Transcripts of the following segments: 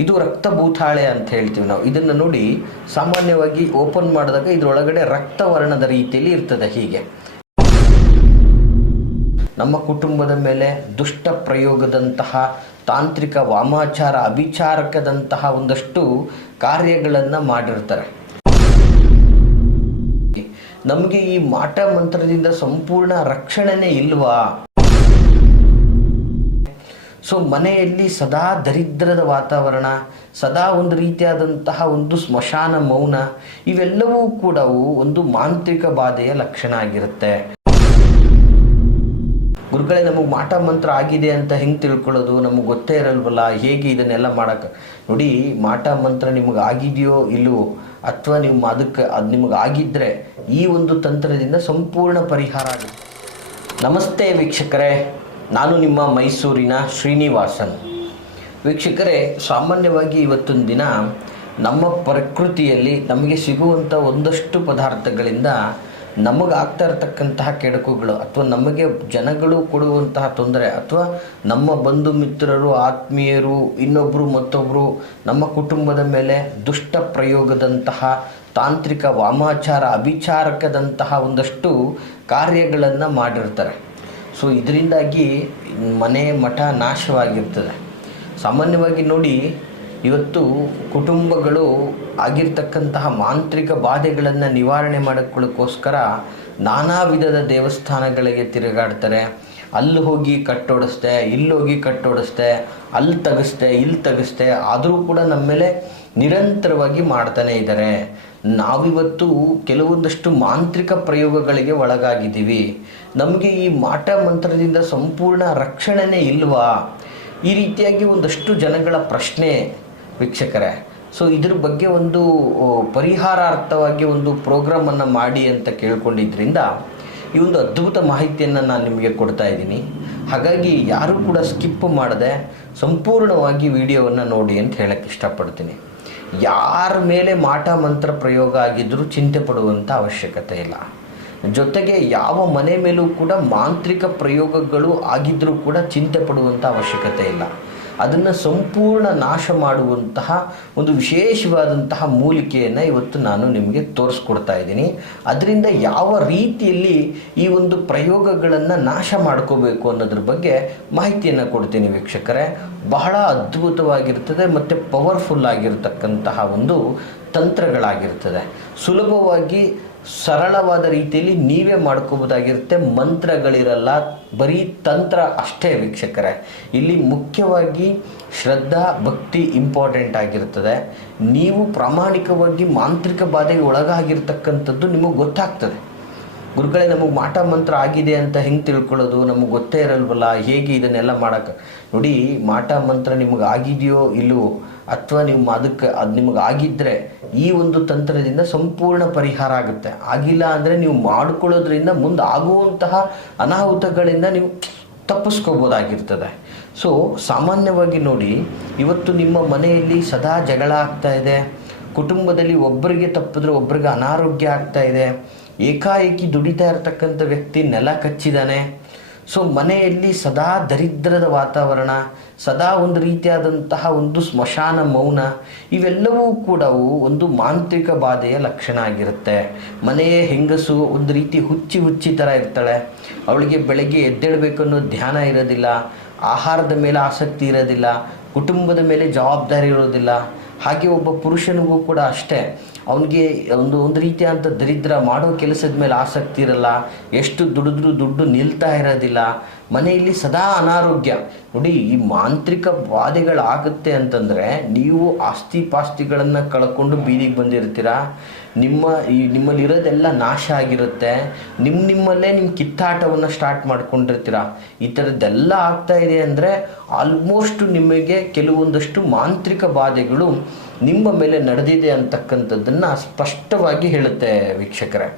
ಇದು ರಕ್ತಭೂತಾಳೆ ಅಂತ ಹೇಳ್ತೀವಿ ನಾವು. ಇದನ್ನು ನೋಡಿ, ಸಾಮಾನ್ಯವಾಗಿ ಓಪನ್ ಮಾಡಿದಾಗ ಇದರೊಳಗಡೆ ರಕ್ತವರ್ಣದ ರೀತಿಯಲ್ಲಿ ಇರ್ತದೆ. ಹೀಗೆ ನಮ್ಮ ಕುಟುಂಬದ ಮೇಲೆ ದುಷ್ಟ ಪ್ರಯೋಗದಂತಹ, ತಾಂತ್ರಿಕ ವಾಮಾಚಾರ, ಅಭಿಚಾರಕದಂತಹ ಒಂದಷ್ಟು ಕಾರ್ಯಗಳನ್ನು ಮಾಡಿರ್ತಾರೆ. ನಮಗೆ ಈ ಮಾಟ ಮಂತ್ರದಿಂದ ಸಂಪೂರ್ಣ ರಕ್ಷಣೆನೇ ಇಲ್ವಾ? ಸೊ ಮನೆಯಲ್ಲಿ ಸದಾ ದರಿದ್ರದ ವಾತಾವರಣ, ಸದಾ ಒಂದು ರೀತಿಯಾದಂತಹ ಒಂದು ಸ್ಮಶಾನ ಮೌನ, ಇವೆಲ್ಲವೂ ಕೂಡ ಒಂದು ಮಾಂತ್ರಿಕ ಬಾಧೆಯ ಲಕ್ಷಣ ಆಗಿರುತ್ತೆ. ಗುರುಗಳೇ, ನಮಗೆ ಮಾಟ ಮಂತ್ರ ಆಗಿದೆ ಅಂತ ಹೆಂಗೆ ತಿಳ್ಕೊಳ್ಳೋದು? ನಮಗೆ ಗೊತ್ತೇ ಇರಲ್ವಲ್ಲ, ಹೇಗೆ ಇದನ್ನೆಲ್ಲ ಮಾಡೋಕ್ಕೆ? ನೋಡಿ, ಮಾಟ ಮಂತ್ರ ನಿಮಗೆ ಆಗಿದೆಯೋ ಇಲ್ಲವೋ, ಅಥವಾ ನೀವು ಅದು ನಿಮಗೆ ಆಗಿದ್ದರೆ ಈ ಒಂದು ತಂತ್ರದಿಂದ ಸಂಪೂರ್ಣ ಪರಿಹಾರ ಆಗುತ್ತೆ. ನಮಸ್ತೆ ವೀಕ್ಷಕರೇ, ನಾನು ನಿಮ್ಮ ಮೈಸೂರಿನ ಶ್ರೀನಿವಾಸನ್. ವೀಕ್ಷಕರೇ, ಸಾಮಾನ್ಯವಾಗಿ ಇವತ್ತೊಂದು ದಿನ ನಮ್ಮ ಪ್ರಕೃತಿಯಲ್ಲಿ ನಮಗೆ ಸಿಗುವಂಥ ಒಂದಷ್ಟು ಪದಾರ್ಥಗಳಿಂದ ನಮಗಾಗ್ತಾ ಇರತಕ್ಕಂತಹ ಕೆಡುಕುಗಳು, ಅಥವಾ ನಮಗೆ ಜನಗಳು ಕೊಡುವಂತಹ ತೊಂದರೆ, ಅಥವಾ ನಮ್ಮ ಬಂಧು ಮಿತ್ರರು, ಆತ್ಮೀಯರು, ಇನ್ನೊಬ್ಬರು ಮತ್ತೊಬ್ಬರು ನಮ್ಮ ಕುಟುಂಬದ ಮೇಲೆ ದುಷ್ಟ ಪ್ರಯೋಗದಂತಹ, ತಾಂತ್ರಿಕ ವಾಮಾಚಾರ, ಅಭಿಚಾರಕದಂತಹ ಒಂದಷ್ಟು ಕಾರ್ಯಗಳನ್ನು ಮಾಡಿರ್ತಾರೆ. ಸೊ ಇದರಿಂದಾಗಿ ಮನೆ ಮಠ ನಾಶವಾಗಿರ್ತದೆ. ಸಾಮಾನ್ಯವಾಗಿ ನೋಡಿ, ಇವತ್ತು ಕುಟುಂಬಗಳು ಆಗಿರ್ತಕ್ಕಂತಹ ಮಾಂತ್ರಿಕ ಬಾಧೆಗಳನ್ನು ನಿವಾರಣೆ ಮಾಡಿಕೊಳ್ಳೋಕ್ಕೋಸ್ಕರ ನಾನಾ ವಿಧದ ದೇವಸ್ಥಾನಗಳಿಗೆ ತಿರುಗಾಡ್ತಾರೆ. ಅಲ್ಲಿ ಹೋಗಿ ಕಟ್ಟೋಡಿಸ್ದೆ, ಇಲ್ಲೋಗಿ ಕಟ್ಟೋಡಿಸ್ದೆ, ಅಲ್ಲಿ ತೆಗೆಸ್ದೆ, ಇಲ್ಲಿ ತೆಗೆಸ್ದೆ, ಆದರೂ ಕೂಡ ನಮ್ಮ ಮೇಲೆ ನಿರಂತರವಾಗಿ ಮಾಡ್ತಾನೆ ಇದ್ದಾರೆ. ನಾವಿವತ್ತು ಕೆಲವೊಂದಷ್ಟು ಮಾಂತ್ರಿಕ ಪ್ರಯೋಗಗಳಿಗೆ ಒಳಗಾಗಿದ್ದೀವಿ. ನಮಗೆ ಈ ಮಾಟ ಮಂತ್ರದಿಂದ ಸಂಪೂರ್ಣ ರಕ್ಷಣೆನೇ ಇಲ್ವಾ? ಈ ರೀತಿಯಾಗಿ ಒಂದಷ್ಟು ಜನಗಳ ಪ್ರಶ್ನೆ ವೀಕ್ಷಕರೇ. ಸೊ ಇದ್ರ ಬಗ್ಗೆ ಒಂದು ಪರಿಹಾರಾರ್ಥವಾಗಿ ಒಂದು ಪ್ರೋಗ್ರಾಮನ್ನು ಮಾಡಿ ಅಂತ ಕೇಳ್ಕೊಂಡಿದ್ದರಿಂದ ಈ ಒಂದು ಅದ್ಭುತ ಮಾಹಿತಿಯನ್ನು ನಾನು ನಿಮಗೆ ಕೊಡ್ತಾ ಇದ್ದೀನಿ. ಹಾಗಾಗಿ ಯಾರೂ ಕೂಡ ಸ್ಕಿಪ್ ಮಾಡದೆ ಸಂಪೂರ್ಣವಾಗಿ ವಿಡಿಯೋವನ್ನು ನೋಡಿ ಅಂತ ಹೇಳಕ್ಕೆ ಇಷ್ಟಪಡ್ತೀನಿ. ಯಾರ ಮೇಲೆ ಮಾಟ ಮಂತ್ರ ಪ್ರಯೋಗ ಆಗಿದ್ದರೂ ಚಿಂತೆ ಪಡುವಂಥ ಅವಶ್ಯಕತೆ ಇಲ್ಲ. ಜೊತೆಗೆ ಯಾವ ಮನೆ ಮೇಲೂ ಕೂಡ ಮಾಂತ್ರಿಕ ಪ್ರಯೋಗಗಳು ಆಗಿದ್ದರೂ ಕೂಡ ಚಿಂತೆ ಪಡುವಂಥ ಅವಶ್ಯಕತೆ ಇಲ್ಲ. ಅದನ್ನು ಸಂಪೂರ್ಣ ನಾಶ ಮಾಡುವಂತಹ ಒಂದು ವಿಶೇಷವಾದಂತಹ ಮೂಲಿಕೆಯನ್ನು ಇವತ್ತು ನಾನು ನಿಮಗೆ ತೋರಿಸ್ಕೊಡ್ತಾ ಇದ್ದೀನಿ. ಅದರಿಂದ ಯಾವ ರೀತಿಯಲ್ಲಿ ಈ ಒಂದು ಪ್ರಯೋಗಗಳನ್ನು ನಾಶ ಮಾಡ್ಕೋಬೇಕು ಅನ್ನೋದ್ರ ಬಗ್ಗೆ ಮಾಹಿತಿಯನ್ನು ಕೊಡ್ತೀನಿ ವೀಕ್ಷಕರೇ. ಬಹಳ ಅದ್ಭುತವಾಗಿರ್ತದೆ ಮತ್ತು ಪವರ್ಫುಲ್ ಆಗಿರ್ತಕ್ಕಂತಹ ಒಂದು ತಂತ್ರಗಳಾಗಿರ್ತದೆ. ಸುಲಭವಾಗಿ ಸರಳವಾದ ರೀತಿಯಲ್ಲಿ ನೀವೇ ಮಾಡ್ಕೋಬೋದಾಗಿರುತ್ತೆ. ಮಂತ್ರಗಳಿರಲ್ಲ, ಬರೀ ತಂತ್ರ ಅಷ್ಟೇ ವೀಕ್ಷಕರೇ. ಇಲ್ಲಿ ಮುಖ್ಯವಾಗಿ ಶ್ರದ್ಧಾ ಭಕ್ತಿ ಇಂಪಾರ್ಟೆಂಟ್ ಆಗಿರ್ತದೆ. ನೀವು ಪ್ರಾಮಾಣಿಕವಾಗಿ ಮಾಂತ್ರಿಕ ಬಾಧೆಗೆ ಒಳಗಾಗಿರ್ತಕ್ಕಂಥದ್ದು ನಿಮಗೆ ಗೊತ್ತಾಗ್ತದೆ. ಗುರುಗಳೇ, ನಮಗೆ ಮಾಟ ಮಂತ್ರ ಆಗಿದೆ ಅಂತ ಹೆಂಗೆ ತಿಳ್ಕೊಳ್ಳೋದು? ನಮಗೆ ಗೊತ್ತೇ ಇರಲ್ವಲ್ಲ, ಹೇಗೆ ಇದನ್ನೆಲ್ಲ ಮಾಡೋಕ್ಕೆ? ನೋಡಿ, ಮಾಟ ಮಂತ್ರ ನಿಮಗೆ ಆಗಿದೆಯೋ ಇಲ್ಲವೋ, ಅಥವಾ ನೀವು ಅದು ನಿಮಗೆ ಆಗಿದ್ದರೆ ಈ ಒಂದು ತಂತ್ರದಿಂದ ಸಂಪೂರ್ಣ ಪರಿಹಾರ ಆಗುತ್ತೆ. ಆಗಿಲ್ಲ ಅಂದರೆ ನೀವು ಮಾಡಿಕೊಳ್ಳೋದ್ರಿಂದ ಮುಂದೆ ಆಗುವಂತಹ ಅನಾಹುತಗಳಿಂದ ನೀವು ತಪ್ಪಿಸ್ಕೋಬೋದಾಗಿರ್ತದೆ. ಸೊ ಸಾಮಾನ್ಯವಾಗಿ ನೋಡಿ, ಇವತ್ತು ನಿಮ್ಮ ಮನೆಯಲ್ಲಿ ಸದಾ ಜಗಳ ಆಗ್ತಾ ಇದೆ, ಕುಟುಂಬದಲ್ಲಿ ಒಬ್ಬರಿಗೆ ತಪ್ಪಿದ್ರೆ ಒಬ್ಬರಿಗೆ ಅನಾರೋಗ್ಯ ಆಗ್ತಾ ಇದೆ, ಏಕಾಏಕಿ ದುಡಿತಾ ಇರತಕ್ಕಂಥ ವ್ಯಕ್ತಿ ನೆಲ ಕಚ್ಚಿದ್ದಾನೆ. ಸೊ ಮನೆಯಲ್ಲಿ ಸದಾ ದರಿದ್ರದ ವಾತಾವರಣ, ಸದಾ ಒಂದು ರೀತಿಯಾದಂತಹ ಒಂದು ಸ್ಮಶಾನ ಮೌನ, ಇವೆಲ್ಲವೂ ಕೂಡ ಒಂದು ಮಾಂತ್ರಿಕ ಬಾಧೆಯ ಲಕ್ಷಣ ಆಗಿರುತ್ತೆ. ಮನೆಯ ಹೆಂಗಸು ಒಂದು ರೀತಿ ಹುಚ್ಚಿ ಥರ ಇರ್ತಾಳೆ. ಅವಳಿಗೆ ಬೆಳಗ್ಗೆ ಎದ್ದೇಳಬೇಕನ್ನೋ ಧ್ಯಾನ ಇರೋದಿಲ್ಲ, ಆಹಾರದ ಮೇಲೆ ಆಸಕ್ತಿ ಇರೋದಿಲ್ಲ, ಕುಟುಂಬದ ಮೇಲೆ ಜವಾಬ್ದಾರಿ ಇರೋದಿಲ್ಲ. ಹಾಗೆ ಒಬ್ಬ ಪುರುಷನಿಗೂ ಕೂಡ ಅಷ್ಟೇ, ಅವನಿಗೆ ಒಂದು ರೀತಿಯಾದಂಥ ದರಿದ್ರ, ಮಾಡೋ ಕೆಲಸದ ಮೇಲೆ ಆಸಕ್ತಿ ಇರಲ್ಲ, ಎಷ್ಟು ದುಡಿದ್ರೂ ದುಡ್ಡು ನಿಲ್ತಾ ಇರೋದಿಲ್ಲ, ಮನೆಯಲ್ಲಿ ಸದಾ ಅನಾರೋಗ್ಯ. ನೋಡಿ, ಈ ಮಾಂತ್ರಿಕ ಬಾಧೆಗಳಾಗುತ್ತೆ ಅಂತಂದರೆ ನೀವು ಆಸ್ತಿ ಪಾಸ್ತಿಗಳನ್ನು ಕಳ್ಕೊಂಡು ಬೀದಿಗೆ ಬಂದಿರ್ತೀರ. ನಿಮ್ಮಲ್ಲಿರೋದೆಲ್ಲ ನಾಶ ಆಗಿರುತ್ತೆ. ನಿಮ್ಮಲ್ಲೇ ನಿಮ್ಮ ಕಿತ್ತಾಟವನ್ನು ಸ್ಟಾರ್ಟ್ ಮಾಡ್ಕೊಂಡಿರ್ತೀರ. ಈ ಥರದ್ದೆಲ್ಲ ಆಗ್ತಾ ಇದೆ ಅಂದರೆ ಆಲ್ಮೋಸ್ಟ್ ನಿಮಗೆ ಕೆಲವೊಂದಷ್ಟು ಮಾಂತ್ರಿಕ ಬಾಧೆಗಳು ನಿಮ್ಮ ಮೇಲೆ ನಡೆದಿದೆ ಅಂತಕ್ಕಂಥದ್ದನ್ನು ಸ್ಪಷ್ಟವಾಗಿ ಹೇಳುತ್ತೆ ವೀಕ್ಷಕರೇ.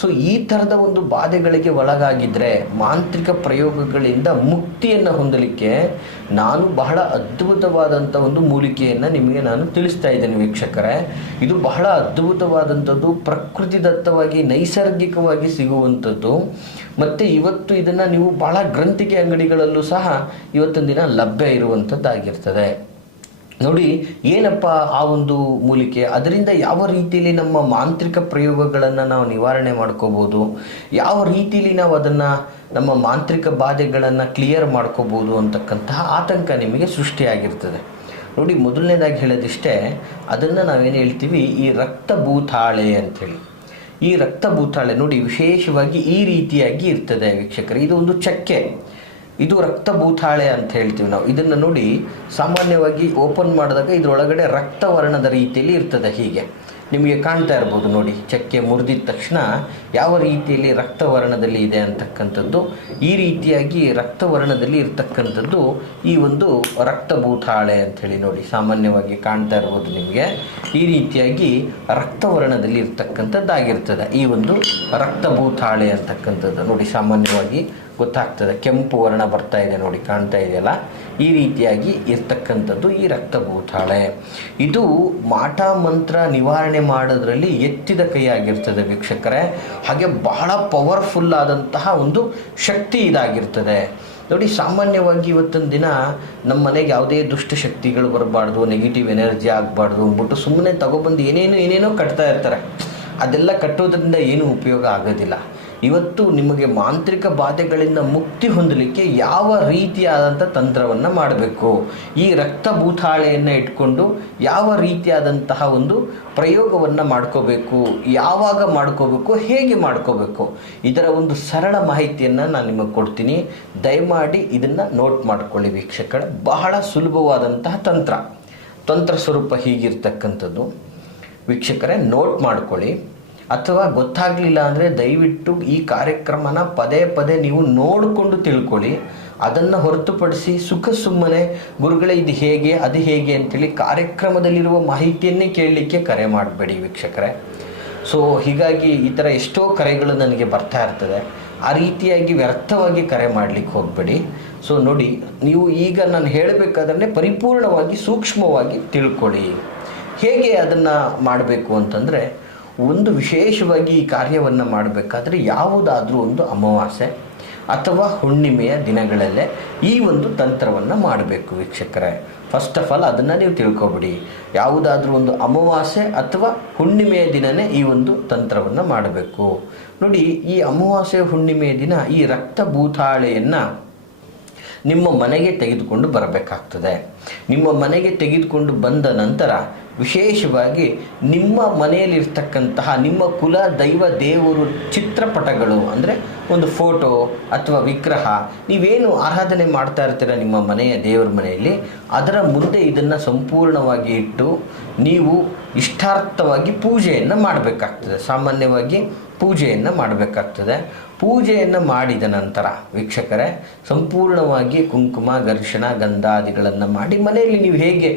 ಸೊ ಈ ಥರದ ಒಂದು ಬಾಧೆಗಳಿಗೆ ಒಳಗಾಗಿದ್ದರೆ ಮಾಂತ್ರಿಕ ಪ್ರಯೋಗಗಳಿಂದ ಮುಕ್ತಿಯನ್ನು ಹೊಂದಲಿಕ್ಕೆ ನಾನು ಬಹಳ ಅದ್ಭುತವಾದಂಥ ಒಂದು ಮೂಲಿಕೆಯನ್ನು ನಿಮಗೆ ನಾನು ತಿಳಿಸ್ತಾ ಇದ್ದೇನೆ ವೀಕ್ಷಕರೇ. ಇದು ಬಹಳ ಅದ್ಭುತವಾದಂಥದ್ದು, ಪ್ರಕೃತಿದತ್ತವಾಗಿ ನೈಸರ್ಗಿಕವಾಗಿ ಸಿಗುವಂಥದ್ದು. ಮತ್ತು ಇವತ್ತು ಇದನ್ನು ನೀವು ಬಹಳ ಗ್ರಂಥಿಗೆ ಅಂಗಡಿಗಳಲ್ಲೂ ಸಹ ಇವತ್ತಿನ ದಿನ ಲಭ್ಯ ಇರುವಂಥದ್ದಾಗಿರ್ತದೆ. ನೋಡಿ ಏನಪ್ಪ ಆ ಒಂದು ಮೂಲಿಕೆ, ಅದರಿಂದ ಯಾವ ರೀತಿಯಲ್ಲಿ ನಮ್ಮ ಮಾಂತ್ರಿಕ ಪ್ರಯೋಗಗಳನ್ನು ನಾವು ನಿವಾರಣೆ ಮಾಡ್ಕೋಬೋದು, ಯಾವ ರೀತಿಯಲ್ಲಿ ನಾವು ಅದನ್ನು ನಮ್ಮ ಮಾಂತ್ರಿಕ ಬಾಧೆಗಳನ್ನು ಕ್ಲಿಯರ್ ಮಾಡ್ಕೋಬೋದು ಅಂತಕ್ಕಂತಹ ಆತಂಕ ನಿಮಗೆ ಸೃಷ್ಟಿಯಾಗಿರ್ತದೆ. ನೋಡಿ, ಮೊದಲನೇದಾಗಿ ಹೇಳೋದಿಷ್ಟೇ, ಅದನ್ನು ನಾವೇನು ಹೇಳ್ತೀವಿ, ಈ ರಕ್ತಭೂತಾಳೆ ಅಂಥೇಳಿ. ಈ ರಕ್ತಭೂತಾಳೆ ನೋಡಿ ವಿಶೇಷವಾಗಿ ಈ ರೀತಿಯಾಗಿ ಇರ್ತದೆ ವೀಕ್ಷಕರೇ. ಇದು ಒಂದು ಚಕ್ಕೆ, ಇದು ರಕ್ತಭೂತಾಳೆ ಅಂತ ಹೇಳ್ತೀವಿ ನಾವು. ಇದನ್ನು ನೋಡಿ ಸಾಮಾನ್ಯವಾಗಿ ಓಪನ್ ಮಾಡಿದಾಗ ಇದರೊಳಗಡೆ ರಕ್ತವರ್ಣದ ರೀತಿಯಲ್ಲಿ ಇರ್ತದೆ. ಹೀಗೆ ನಿಮಗೆ ಕಾಣ್ತಾ ಇರ್ಬೋದು ನೋಡಿ, ಚಕ್ಕೆ ಮುರಿದಿದ ತಕ್ಷಣ ಯಾವ ರೀತಿಯಲ್ಲಿ ರಕ್ತವರ್ಣದಲ್ಲಿ ಇದೆ ಅಂತಕ್ಕಂಥದ್ದು. ಈ ರೀತಿಯಾಗಿ ರಕ್ತವರ್ಣದಲ್ಲಿ ಇರ್ತಕ್ಕಂಥದ್ದು ಈ ಒಂದು ರಕ್ತಭೂತಾಳೆ ಅಂಥೇಳಿ ನೋಡಿ ಸಾಮಾನ್ಯವಾಗಿ ಕಾಣ್ತಾ ಇರ್ಬೋದು ನಿಮಗೆ. ಈ ರೀತಿಯಾಗಿ ರಕ್ತವರ್ಣದಲ್ಲಿ ಇರ್ತಕ್ಕಂಥದ್ದಾಗಿರ್ತದೆ ಈ ಒಂದು ರಕ್ತಭೂತಾಳೆ ಅಂತಕ್ಕಂಥದ್ದು. ನೋಡಿ ಸಾಮಾನ್ಯವಾಗಿ ಗೊತ್ತಾಗ್ತದೆ, ಕೆಂಪು ವರ್ಣ ಬರ್ತಾ ಇದೆ ನೋಡಿ, ಕಾಣ್ತಾ ಇದೆಯಲ್ಲ. ಈ ರೀತಿಯಾಗಿ ಇರ್ತಕ್ಕಂಥದ್ದು ಈ ರಕ್ತಭೂತಾಳೆ. ಇದು ಮಾಟ ಮಂತ್ರ ನಿವಾರಣೆ ಮಾಡೋದ್ರಲ್ಲಿ ಎತ್ತಿದ ಕೈಯಾಗಿರ್ತದೆ ವೀಕ್ಷಕರೇ. ಹಾಗೆ ಬಹಳ ಪವರ್ಫುಲ್ ಆದಂತಹ ಒಂದು ಶಕ್ತಿ ಇದಾಗಿರ್ತದೆ ನೋಡಿ. ಸಾಮಾನ್ಯವಾಗಿ ಇವತ್ತಿನ ದಿನ ನಮ್ಮ ಮನೆಗೆ ಯಾವುದೇ ದುಷ್ಟಶಕ್ತಿಗಳು ಬರಬಾರ್ದು, ನೆಗೆಟಿವ್ ಎನರ್ಜಿ ಆಗಬಾರ್ದು ಅಂದ್ಬಿಟ್ಟು ಸುಮ್ಮನೆ ತಗೊಬಂದು ಏನೇನೋ ಕಟ್ತಾ ಇರ್ತಾರೆ. ಅದೆಲ್ಲ ಕಟ್ಟೋದ್ರಿಂದ ಏನೂ ಉಪಯೋಗ ಆಗೋದಿಲ್ಲ. ಇವತ್ತು ನಿಮಗೆ ಮಾಂತ್ರಿಕ ಬಾಧೆಗಳಿಂದ ಮುಕ್ತಿ ಹೊಂದಲಿಕ್ಕೆ ಯಾವ ರೀತಿಯಾದಂಥ ತಂತ್ರವನ್ನು ಮಾಡಬೇಕು, ಈ ರಕ್ತಭೂತಾಳೆಯನ್ನು ಇಟ್ಕೊಂಡು ಯಾವ ರೀತಿಯಾದಂತಹ ಒಂದು ಪ್ರಯೋಗವನ್ನು ಮಾಡ್ಕೋಬೇಕು, ಯಾವಾಗ ಮಾಡ್ಕೋಬೇಕು, ಹೇಗೆ ಮಾಡ್ಕೋಬೇಕು, ಇದರ ಒಂದು ಸರಳ ಮಾಹಿತಿಯನ್ನು ನಾನು ನಿಮಗೆ ಕೊಡ್ತೀನಿ. ದಯಮಾಡಿ ಇದನ್ನು ನೋಟ್ ಮಾಡ್ಕೊಳ್ಳಿ ವೀಕ್ಷಕರೇ. ಬಹಳ ಸುಲಭವಾದಂತಹ ತಂತ್ರ ಸ್ವರೂಪ ಹೀಗಿರ್ತಕ್ಕಂಥದ್ದು ವೀಕ್ಷಕರೇ. ನೋಟ್ ಮಾಡ್ಕೊಳ್ಳಿ. ಅಥವಾ ಗೊತ್ತಾಗಲಿಲ್ಲ ಅಂದರೆ ದಯವಿಟ್ಟು ಈ ಕಾರ್ಯಕ್ರಮನ ಪದೇ ಪದೇ ನೀವು ನೋಡಿಕೊಂಡು ತಿಳ್ಕೊಳ್ಳಿ. ಅದನ್ನು ಹೊರತುಪಡಿಸಿ ಸುಮ್ಮನೆ ಗುರುಗಳೇ ಇದು ಹೇಗೆ ಅದು ಹೇಗೆ ಅಂತೇಳಿ ಕಾರ್ಯಕ್ರಮದಲ್ಲಿರುವ ಮಾಹಿತಿಯನ್ನೇ ಕೇಳಲಿಕ್ಕೆ ಕರೆ ಮಾಡಬೇಡಿ ವೀಕ್ಷಕರೇ. ಸೊ ಹೀಗಾಗಿ ಈ ಥರ ಎಷ್ಟೋ ಕರೆಗಳು ನನಗೆ ಬರ್ತಾ ಇರ್ತದೆ. ಆ ರೀತಿಯಾಗಿ ವ್ಯರ್ಥವಾಗಿ ಕರೆ ಮಾಡಲಿಕ್ಕೆ ಹೋಗಬೇಡಿ. ಸೊ ನೋಡಿ, ನೀವು ಈಗ ನಾನು ಹೇಳಬೇಕಾದ್ರೆ ಪರಿಪೂರ್ಣವಾಗಿ ಸೂಕ್ಷ್ಮವಾಗಿ ತಿಳ್ಕೊಳ್ಳಿ. ಹೇಗೆ ಅದನ್ನು ಮಾಡಬೇಕು ಅಂತಂದರೆ, ಒಂದು ವಿಶೇಷವಾಗಿ ಈ ಕಾರ್ಯವನ್ನು ಮಾಡಬೇಕಾದ್ರೆ ಯಾವುದಾದ್ರೂ ಒಂದು ಅಮಾವಾಸ್ಯೆ ಅಥವಾ ಹುಣ್ಣಿಮೆಯ ದಿನಗಳಲ್ಲೇ ಈ ಒಂದು ತಂತ್ರವನ್ನು ಮಾಡಬೇಕು ವೀಕ್ಷಕರೇ. ಫಸ್ಟ್ ಆಫ್ ಆಲ್ ಅದನ್ನು ನೀವು ತಿಳ್ಕೊಬಿಡಿ. ಯಾವುದಾದ್ರೂ ಒಂದು ಅಮಾವಾಸ್ಯೆ ಅಥವಾ ಹುಣ್ಣಿಮೆಯ ದಿನವೇ ಈ ಒಂದು ತಂತ್ರವನ್ನು ಮಾಡಬೇಕು. ನೋಡಿ, ಈ ಅಮಾವಾಸ್ಯೆ ಹುಣ್ಣಿಮೆಯ ದಿನ ಈ ರಕ್ತಭೂತಾಳೆಯನ್ನು ನಿಮ್ಮ ಮನೆಗೆ ತೆಗೆದುಕೊಂಡು ಬರಬೇಕಾಗ್ತದೆ. ನಿಮ್ಮ ಮನೆಗೆ ತೆಗೆದುಕೊಂಡು ಬಂದ ನಂತರ ವಿಶೇಷವಾಗಿ ನಿಮ್ಮ ಮನೆಯಲ್ಲಿರ್ತಕ್ಕಂತಹ ನಿಮ್ಮ ಕುಲ ದೈವ ದೇವರು ಚಿತ್ರಪಟಗಳು, ಅಂದರೆ ಒಂದು ಫೋಟೋ ಅಥವಾ ವಿಗ್ರಹ, ನೀವೇನು ಆರಾಧನೆ ಮಾಡ್ತಾ ಇರ್ತೀರ ನಿಮ್ಮ ಮನೆಯ ದೇವರ ಮನೆಯಲ್ಲಿ, ಅದರ ಮುಂದೆ ಇದನ್ನು ಸಂಪೂರ್ಣವಾಗಿ ಇಟ್ಟು ನೀವು ಇಷ್ಟಾರ್ಥವಾಗಿ ಪೂಜೆಯನ್ನು ಮಾಡಬೇಕಾಗ್ತದೆ. ಸಾಮಾನ್ಯವಾಗಿ ಪೂಜೆಯನ್ನು ಮಾಡಬೇಕಾಗ್ತದೆ. ಪೂಜೆಯನ್ನು ಮಾಡಿದ ನಂತರ ವೀಕ್ಷಕರೇ ಸಂಪೂರ್ಣವಾಗಿ ಕುಂಕುಮ ಗರ್ಶನ ಗಂಧಾದಿಗಳನ್ನು ಮಾಡಿ ಮನೆಯಲ್ಲಿ ನೀವು ಹೇಗೆ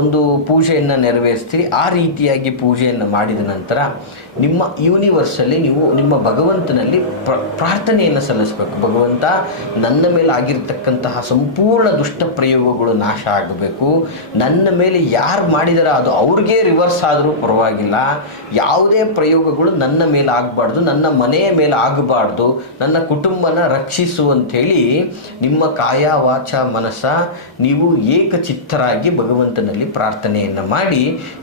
ಒಂದು ಪೂಜೆಯನ್ನು ನೆರವೇರಿಸ್ತೀರಿ ಆ ರೀತಿಯಾಗಿ ಪೂಜೆಯನ್ನು ಮಾಡಿದ ನಂತರ ನಿಮ್ಮ ಯೂನಿವರ್ಸಲ್ಲಿ ನೀವು ನಿಮ್ಮ ಭಗವಂತನಲ್ಲಿ ಪ್ರಾರ್ಥನೆಯನ್ನು ಸಲ್ಲಿಸಬೇಕು. ಭಗವಂತ, ನನ್ನ ಮೇಲೆ ಆಗಿರ್ತಕ್ಕಂತಹ ಸಂಪೂರ್ಣ ದುಷ್ಟ ಪ್ರಯೋಗಗಳು ನಾಶ ಆಗಬೇಕು. ನನ್ನ ಮೇಲೆ ಯಾರು ಮಾಡಿದಾರ ಅದು ಅವ್ರಿಗೆ ರಿವರ್ಸ್ ಆದರೂ ಪರವಾಗಿಲ್ಲ. ಯಾವುದೇ ಪ್ರಯೋಗಗಳು ನನ್ನ ಮೇಲೆ ಆಗಬಾರ್ದು, ನನ್ನ ಮನೆಯ ಮೇಲೆ ಆಗಬಾರ್ದು, ನನ್ನ ಕುಟುಂಬನ ರಕ್ಷಿಸು ಅಂಥೇಳಿ ನಿಮ್ಮ ಕಾಯ ವಾಚ ಮನಸ್ಸ ನೀವು ಏಕಚಿತ್ತರಾಗಿ ಭಗವಂತನಲ್ಲಿ ಪ್ರಾರ್ಥನೆಯನ್ನು ಮಾಡಿ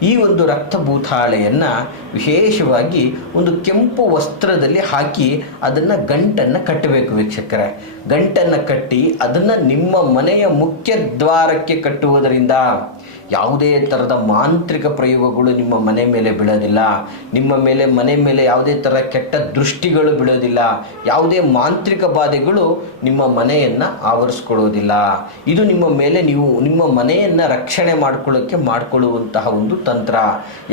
ಈ ಒಂದು ರಕ್ತಭೂತಾಳೆಯನ್ನು ವಿಶೇಷವಾಗಿ ಒಂದು ಕೆಂಪು ವಸ್ತ್ರದಲ್ಲಿ ಹಾಕಿ ಅದನ್ನು ಗಂಟನ್ನು ಕಟ್ಟಬೇಕು ವೀಕ್ಷಕರೇ. ಗಂಟನ್ನು ಕಟ್ಟಿ ಅದನ್ನು ನಿಮ್ಮ ಮನೆಯ ಮುಖ್ಯ ದ್ವಾರಕ್ಕೆ ಕಟ್ಟುವುದರಿಂದ ಯಾವುದೇ ಥರದ ಮಾಂತ್ರಿಕ ಪ್ರಯೋಗಗಳು ನಿಮ್ಮ ಮನೆ ಮೇಲೆ ಬೀಳೋದಿಲ್ಲ. ನಿಮ್ಮ ಮನೆ ಮೇಲೆ ಯಾವುದೇ ಥರ ಕೆಟ್ಟ ದೃಷ್ಟಿಗಳು ಬೀಳೋದಿಲ್ಲ. ಯಾವುದೇ ಮಾಂತ್ರಿಕ ಬಾಧೆಗಳು ನಿಮ್ಮ ಮನೆಯನ್ನು ಆವರಿಸ್ಕೊಳ್ಳೋದಿಲ್ಲ. ಇದು ನಿಮ್ಮ ಮೇಲೆ ನೀವು ನಿಮ್ಮ ಮನೆಯನ್ನು ರಕ್ಷಣೆ ಮಾಡಿಕೊಳ್ಳುವಂತಹ ಒಂದು ತಂತ್ರ.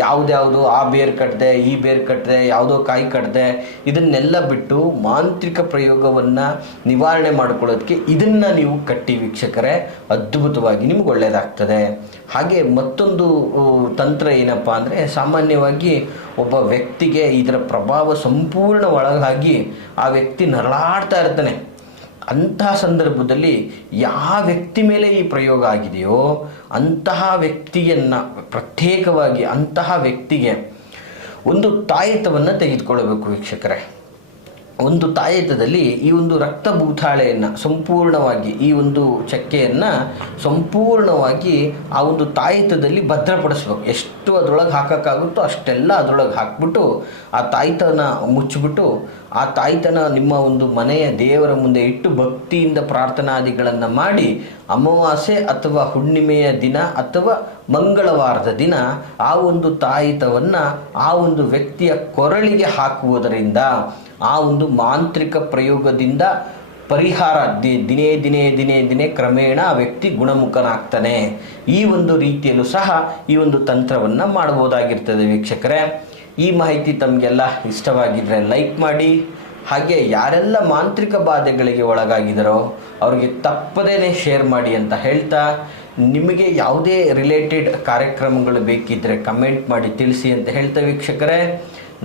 ಯಾವುದ್ಯಾವುದು ಆ ಬೇರು ಕಟ್ಟದೆ ಈ ಬೇರು ಕಟ್ಟದೆ ಯಾವುದೋ ಕಾಯಿ ಕಟ್ಟದೆ ಇದನ್ನೆಲ್ಲ ಬಿಟ್ಟು ಮಾಂತ್ರಿಕ ಪ್ರಯೋಗವನ್ನು ನಿವಾರಣೆ ಮಾಡ್ಕೊಳ್ಳೋದಕ್ಕೆ ಇದನ್ನು ನೀವು ಕಟ್ಟಿ ವೀಕ್ಷಕರೇ, ಅದ್ಭುತವಾಗಿ ನಿಮ್ಗೆ ಒಳ್ಳೆಯದಾಗ್ತದೆ. ಹಾಗೆ ಮತ್ತೊಂದು ತಂತ್ರ ಏನಪ್ಪ ಅಂದರೆ, ಸಾಮಾನ್ಯವಾಗಿ ಒಬ್ಬ ವ್ಯಕ್ತಿಗೆ ಇದರ ಪ್ರಭಾವ ಸಂಪೂರ್ಣ ಒಳಗಾಗಿ ಆ ವ್ಯಕ್ತಿ ನರಳಾಡ್ತಾ ಇರ್ತಾನೆ. ಅಂತಹ ಸಂದರ್ಭದಲ್ಲಿ ಯಾವ ವ್ಯಕ್ತಿ ಮೇಲೆ ಈ ಪ್ರಯೋಗ ಆಗಿದೆಯೋ ಅಂತಹ ವ್ಯಕ್ತಿಯನ್ನು ಪ್ರತ್ಯೇಕವಾಗಿ ಅಂತಹ ವ್ಯಕ್ತಿಗೆ ಒಂದು ತಾಯಿತವನ್ನು ತೆಗೆದುಕೊಳ್ಳಬೇಕು ವೀಕ್ಷಕರೇ. ಒಂದು ತಾಯತದಲ್ಲಿ ಈ ಒಂದು ರಕ್ತಭೂತಾಳೆಯನ್ನು ಸಂಪೂರ್ಣವಾಗಿ, ಈ ಒಂದು ಚಕ್ಕೆಯನ್ನು ಸಂಪೂರ್ಣವಾಗಿ ಆ ಒಂದು ತಾಯತದಲ್ಲಿ ಭದ್ರಪಡಿಸ್ಬೇಕು. ಎಷ್ಟು ಅದರೊಳಗೆ ಹಾಕೋಕ್ಕಾಗುತ್ತೋ ಅಷ್ಟೆಲ್ಲ ಅದರೊಳಗೆ ಹಾಕ್ಬಿಟ್ಟು ಆ ತಾಯ್ತನ ಮುಚ್ಚಿಬಿಟ್ಟು ಆ ತಾಯ್ತನ ನಿಮ್ಮ ಒಂದು ಮನೆಯ ದೇವರ ಮುಂದೆ ಇಟ್ಟು ಭಕ್ತಿಯಿಂದ ಪ್ರಾರ್ಥನಾದಿಗಳನ್ನು ಮಾಡಿ ಅಮಾವಾಸ್ಯೆ ಅಥವಾ ಹುಣ್ಣಿಮೆಯ ದಿನ ಅಥವಾ ಮಂಗಳವಾರದ ದಿನ ಆ ಒಂದು ತಾಯಿತವನ್ನು ಆ ಒಂದು ವ್ಯಕ್ತಿಯ ಕೊರಳಿಗೆ ಹಾಕುವುದರಿಂದ ಆ ಒಂದು ಮಾಂತ್ರಿಕ ಪ್ರಯೋಗದಿಂದ ಪರಿಹಾರ ದಿನೇ ದಿನೇ ದಿನೇ ದಿನೇ ಕ್ರಮೇಣ ಆ ವ್ಯಕ್ತಿ ಗುಣಮುಖನಾಗ್ತಾನೆ. ಈ ಒಂದು ರೀತಿಯಲ್ಲೂ ಸಹ ಈ ಒಂದು ತಂತ್ರವನ್ನು ಮಾಡಬಹುದಾಗಿರ್ತದೆ. ವೀಕ್ಷಕರೇ, ಈ ಮಾಹಿತಿ ತಮಗೆಲ್ಲ ಇಷ್ಟವಾಗಿದ್ದರೆ ಲೈಕ್ ಮಾಡಿ. ಹಾಗೆ ಯಾರೆಲ್ಲ ಮಾಂತ್ರಿಕ ಬಾಧೆಗಳಿಗೆ ಒಳಗಾಗಿದ್ದಾರೋ ಅವರಿಗೆ ತಪ್ಪದೇ ಶೇರ್ ಮಾಡಿ ಅಂತ ಹೇಳ್ತಾ, ನಿಮಗೆ ಯಾವುದೇ ರಿಲೇಟೆಡ್ ಕಾರ್ಯಕ್ರಮಗಳು ಬೇಕಿದ್ದರೆ ಕಮೆಂಟ್ ಮಾಡಿ ತಿಳಿಸಿ ಅಂತ ಹೇಳ್ತಾ ವೀಕ್ಷಕರೇ,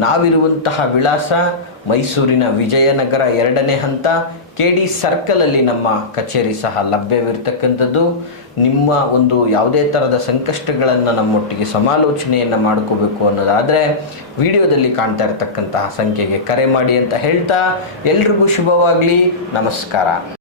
ನಾವಿರುವಂತಹ ವಿಳಾಸ ಮೈಸೂರಿನ ವಿಜಯನಗರ 2ನೇ ಹಂತ KD ಸರ್ಕಲಲ್ಲಿ ನಮ್ಮ ಕಚೇರಿ ಸಹ ಲಭ್ಯವಿರ್ತಕ್ಕಂಥದ್ದು. ನಿಮ್ಮ ಒಂದು ಯಾವುದೇ ಥರದ ಸಂಕಷ್ಟಗಳನ್ನು ನಮ್ಮೊಟ್ಟಿಗೆ ಸಮಾಲೋಚನೆಯನ್ನು ಮಾಡ್ಕೋಬೇಕು ಅನ್ನೋದಾದರೆ ವಿಡಿಯೋದಲ್ಲಿ ಕಾಣ್ತಾ ಇರತಕ್ಕಂತಹ ಸಂಖ್ಯೆಗೆ ಕರೆ ಮಾಡಿ ಅಂತ ಹೇಳ್ತಾ, ಎಲ್ರಿಗೂ ಶುಭವಾಗಲಿ. ನಮಸ್ಕಾರ.